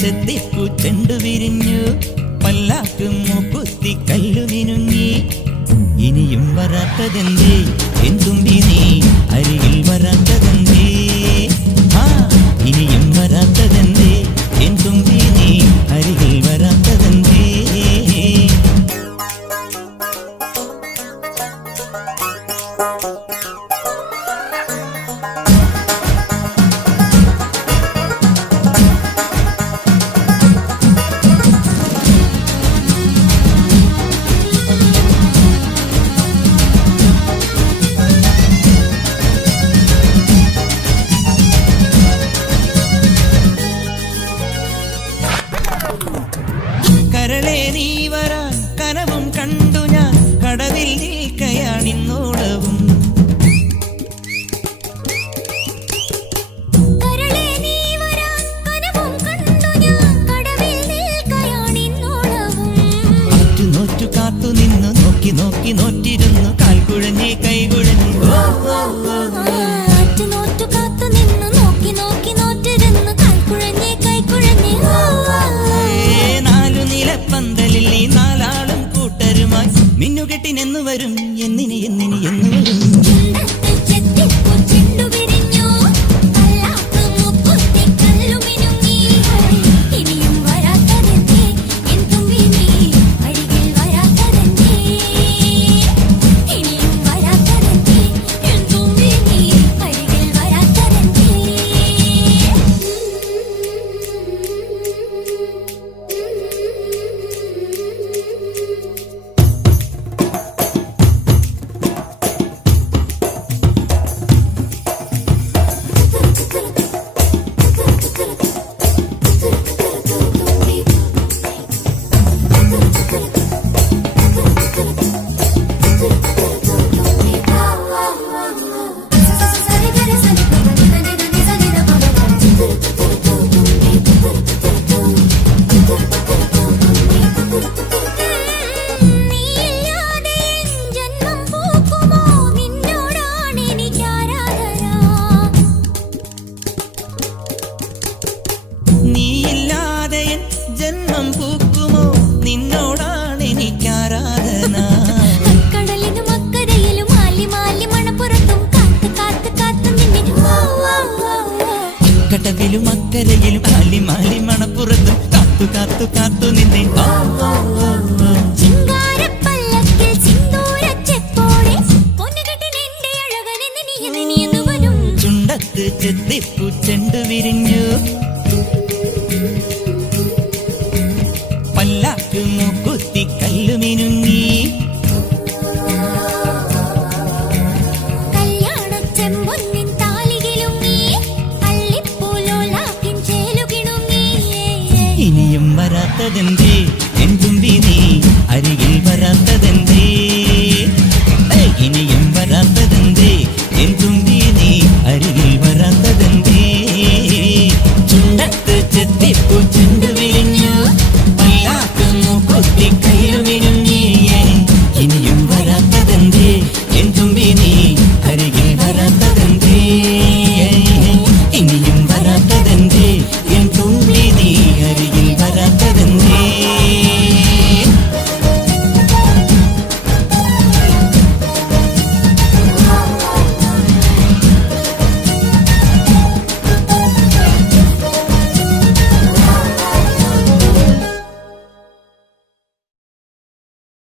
ചെത്തിപ്പൂ ചെണ്ടു വിരിഞ്ഞു, പല്ലാക്ക് മൂക്കുത്തി കല്ലു മിനുങ്ങി. ഇനിയും വരാത്തതെന്തേ എൻ തുമ്പി നീ അരികിൽ വരാത്തതെന്തേ? ഇനിയും വരാത്തതെന്തേ എൻ തുമ്പി നീ അരികിൽ വരാത്തതെന്തേ? കരളെ നീ വരാൻ കനവും കണ്ടു ഞാൻ, കടവിൽ നിൽക്കയാണിന്നോളവും. നോറ്റു കാത്തു നിന്നു നോക്കി നോക്കി നോറ്റിരുന്നു, കാൽക്കുഴഞ്ഞേ കൈകുഴഞ്ഞു. പന്തലിൽ നീ നാലാളും കൂട്ടരുമായി മിന്നുകെട്ടിനെന്നു വരും, എന്നിനി എന്നിനി എന്നു വരും. നീയില്ലാതെ എൻ ജന്മം പൂക്കുമോ, നിന്നോടാണ് എനിക്കാരാധന. കടലിനും അക്കരയിലും ആലി മാലി മണപ്പുറത്തും കാത്ത് കാത്ത് കാത്തു നിന്നിന്. കടവിലും അക്കരയിലും ആലി മാലി മണപ്പുറത്തും കാത്തു കാത്തു കാത്തു നിന്നെ. ചിങ്കാരപ്പല്ലക്കിൽ സിന്ദൂരച്ചെപ്പോടെ പൊന്നുകെട്ടിനെന്റെ അഴകനെ നിനിയെന്നു വരും. ചുണ്ടത്ത് ചെത്തിപ്പൂ ചെണ്ടു വിരിഞ്ഞു, പല്ലാക്ക് മൂക്കുത്തി കല്ലു മിനുങ്ങി. കല്യാണച്ചെമ്പൊന്നിൻ താലികിലുങ്ങി, അള്ളിപ്പൂലോലാക്കിൻ ചേലുകിണുങ്ങി. ഇനിയും വരാത്തതെന്തേ